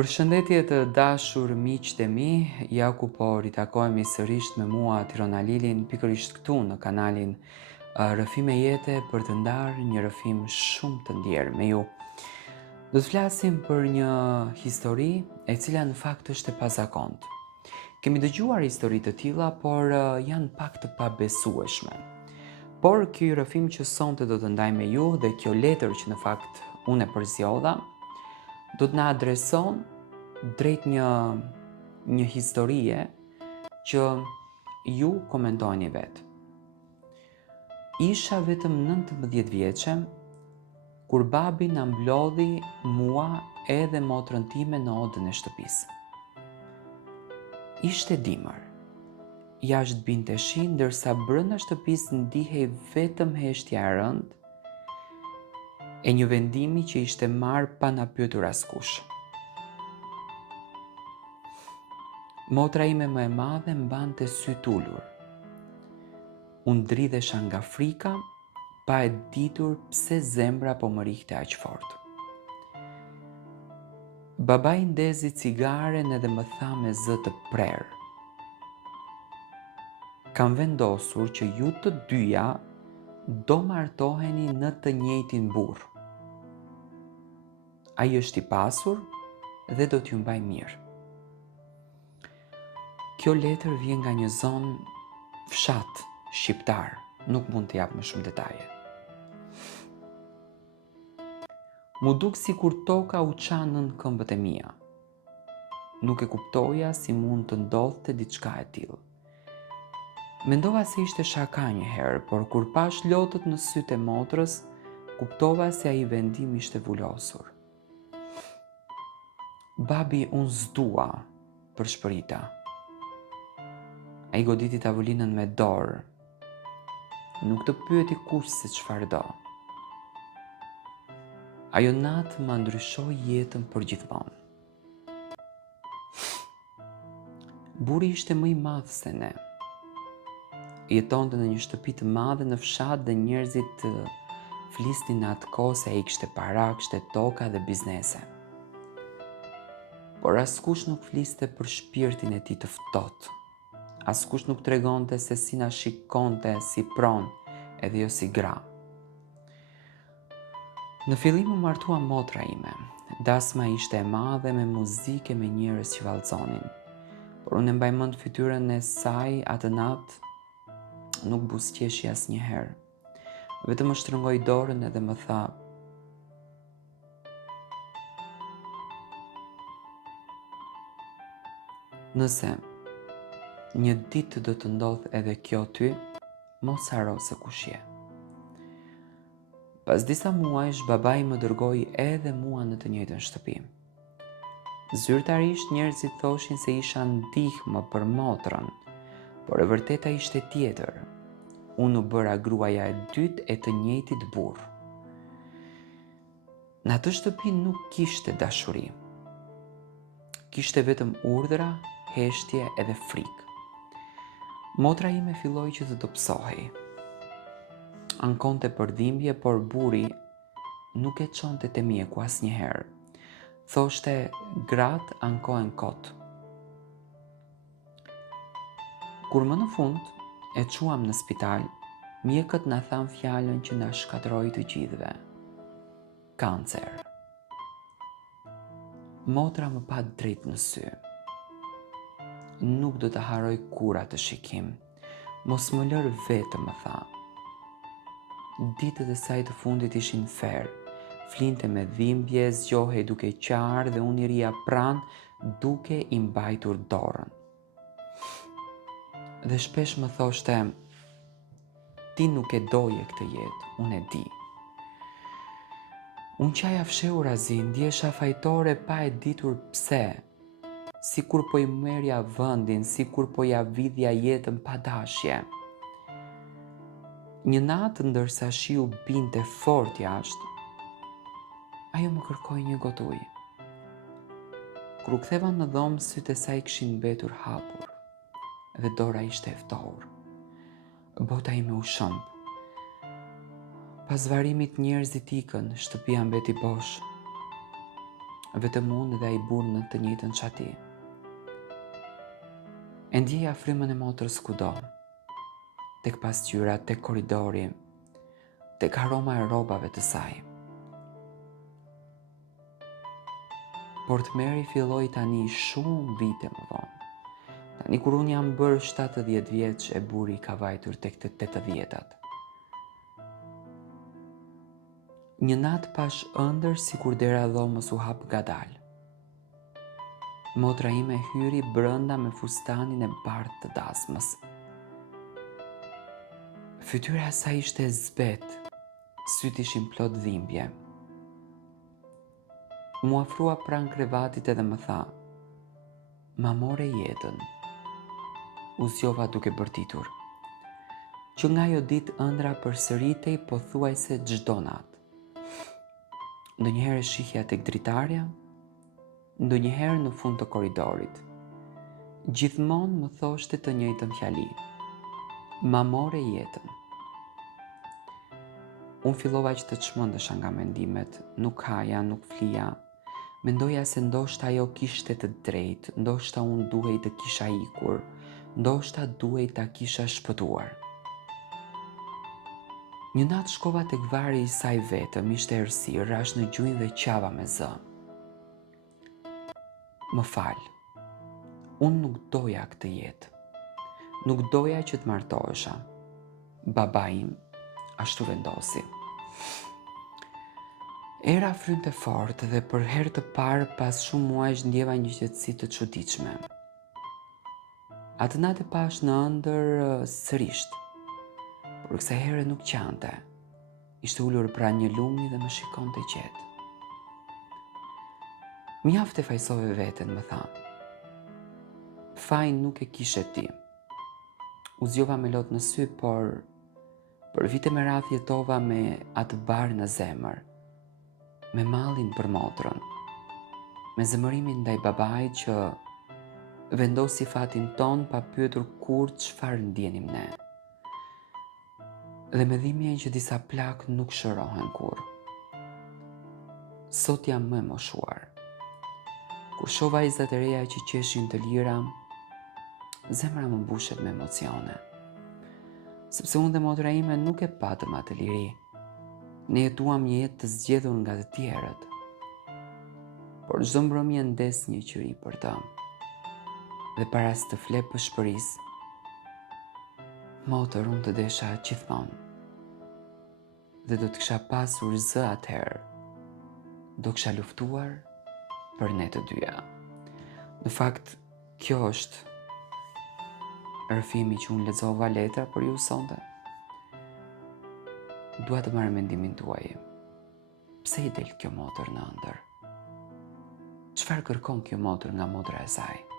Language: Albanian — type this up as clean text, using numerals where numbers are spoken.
Përshëndetje të dashur miqtë e mi, ja ku po ritakohemi sërish me mua Tirona Lilin, pikërisht këtu në kanalin Rrëfime Jete për të ndarë një rrëfim shumë të ndjerë me ju. Do të flasim për një histori e cila në fakt është e pazakontë. Kemi dëgjuar histori të tilla, por janë pak të pabesueshme. Por ky rrëfim që sonte do të ndaj me ju dhe kjo letër që në fakt unë e përzjodha, do të na adreson drejt një historie që ju komentojni vetë. Isha vetëm 19 vjeçe kur babi na mblodhi mua edhe motrën time në odën e shtëpisë. Ishte dimër. Jashtë binte shi, ndërsa brenda shtëpisë ndihej vetëm heshtja e rëndë e një vendimi që ishte marrë pa na pyetur askush. Motra ime më e madhe mbante syt ulur. Unë dridhesha nga frika, pa e ditur pse zemra po më rihte aq fort. Babai ndezi cigaren edhe më tha me zë të prerë: "Kam vendosur që ju të dyja do martoheni në të njëjtin burr. Ai është i pasur dhe do t'ju mbaj mirë." Kjo letër vjen nga një zonë fshat shqiptar, nuk mund të jap më shumë detaje. Mu duk sikur toka u qa nën këmbët e mia. Nuk e kuptoja si mund të ndodhte diçka e tillë. Mendova se ishte shaka një herë, por kur pash lotët në sytë e motrës, kuptova se ai vendim ishte vulosur. "Babi, unë s'dua", përshpërita. Ai goditi tavolinën me dorë. Nuk të pyeti kush se çfarë do. Ajo natë ma ndryshoi jetën përgjithmonë. Burri ishte më i madh se ne. Jetonte në një shtëpi të madhe në fshat dhe njerëzit flisnin atë kohë se ai kishte para, kishte toka dhe biznese. Por askush nuk fliste për shpirtin e tij të ftohtë. Askush nuk tregonte se si na shikonte si pronë, edhe jo si gra. Në fillim u martua motra ime. Dasma ishte e madhe me muzikë, me njerëz që vallëzonin. Por unë mbaj mend fytyrën e saj atë natë, nuk buzëqeshi asnjëherë. Vetëm më shtrëngoi dorën edhe më tha: "Nëse një ditë do të ndodh edhe kjo ty, mos haro se kush je." Pas disa muajsh, babai më dërgoi edhe mua në të njëjtën shtëpi. Zyrtarisht njerëzit thoshin se isha ndihmë për motrën, por e vërteta ishte tjetër. Unë u bëra gruaja e dytë e të njëjtit burr. Në atë shtëpi nuk kishte dashuri. Kishte vetëm urdhra, heshtje edhe frikë. Motra ime filloi që të dobësohej. Ankonte për dhimbje, por burri nuk e çonte te mjeku asnjëherë. Thoshte gratë ankohen kot. Kur më në fund e quam në spital, mjekët na than fjalën që na shkatërroi të gjithëve: kancer. Motra më pa drejt në sy. Nuk do të haroj kur atë shikim. Mos më lër vetëm, më tha. Ditët e saj të fundit ishin ferë. Flinte me dhimbje, zgjohej duke qarë dhe unë i rija pranë duke i mbajtur dorën. Dhe shpesh më thoshte: "Ti nuk e doje këtë jetë, unë e di." Unë qaja fshehur azi, ndjesha fajtore pa e ditur pse. Si kur po i merja vëndin, si kur po ja vidhja jetën pa dashje. Një natë, ndërsa shiu binte fort jashtë, ajo më kërkoi një gotë ujë. Kur u ktheva në dhomë, sytë e saj kishin mbetur hapur dhe dora ishte e ftohur. Bota ime u shëmb. Pas varimit njerëzit ikën, shtëpia mbeti bosh. vetëm unë dhe ai burr në të njëjtën çati. E ndjeja frymën e motrës kudo, tek pasqyra, tek korridori, tek aroma e rrobave të saj. Por Mary filloi tani shumë vite më vonë. Tani kur unë jam bërë 70 vjeç e burri ka vajtur tek të 80-tat. Një natë pash ëndër sikur dera e dhomës u hap ngadalë. Motra ime hyri brënda me fustanin e bardhë të dasmës. Fytyra e saj ishte zbet, syt ishin plot dhimbje. Mu afrua pranë krevatit edhe më tha: "Ma more jetën." U zgjova duke bërtitur. Që nga ajo ditë ëndra përsëritej pothuajse çdo natë. Ndonjëherë shihja tek dritarja, ndonjëherë në fund të korridorit. Gjithmonë më thoshte të njëjtën fjali: "Ma more jetën." Unë fillova që të çmendesha nga mendimet, nuk haja, nuk flija. Mendoja se ndoshta ajo kishte të drejtë, ndoshta unë duhej të kisha ikur, ndoshta duhej ta kisha shpëtuar. Një natë shkova tek vari i saj vetëm, ishte errësirë, rash në gjunjë dhe qava me zë. "Më fal, unë nuk doja këtë jetë. Nuk doja që të martohesha. Baba im ashtu vendosi." Era frynte fort dhe për herë të parë pas shumë muajsh ndjeva një qetësi të çuditshme. Atë natë e pash në ëndër sërisht, por kësaj here nuk qante. Ishte ulur pranë një lumi dhe më shikonte qetë. "Mjaft e fajsove veten," më tha. "Fajin nuk e kishe ti." U zgjova me lot në sy, por për vite me radh jetova me atë barë në zemër, me mallin për motrën, me zemërimin ndaj babait që vendosi fatin ton pa pyetur kurrë çfarë ndjenim ne. Dhe me dhimbjen që disa plak nuk shërohen kurrë. Sot jam më e moshuar. Kur shoh vajzat e reja që qeshin të lira, zemra më mbushet me emocione. Sepse unë dhe motra ime nuk e patëm atë liri. Ne jetuam një jetë të zgjedhur nga të tjerët. Por çdo mbrëmje ndes një qëri për të. Dhe para se të fle pëshpërisë, "Motër, unë të desha gjithmonë. Dhe do të kisha pasur zë atëherë. Do kisha luftuar për ne të dyja." Në fakt, kjo është rrëfimi që unë lexova letra për ju sonte. Dua të marrë mendimin tuaj. Pse i del kjo motër në ëndër? Çfarë kërkon kjo motër nga motra e saj?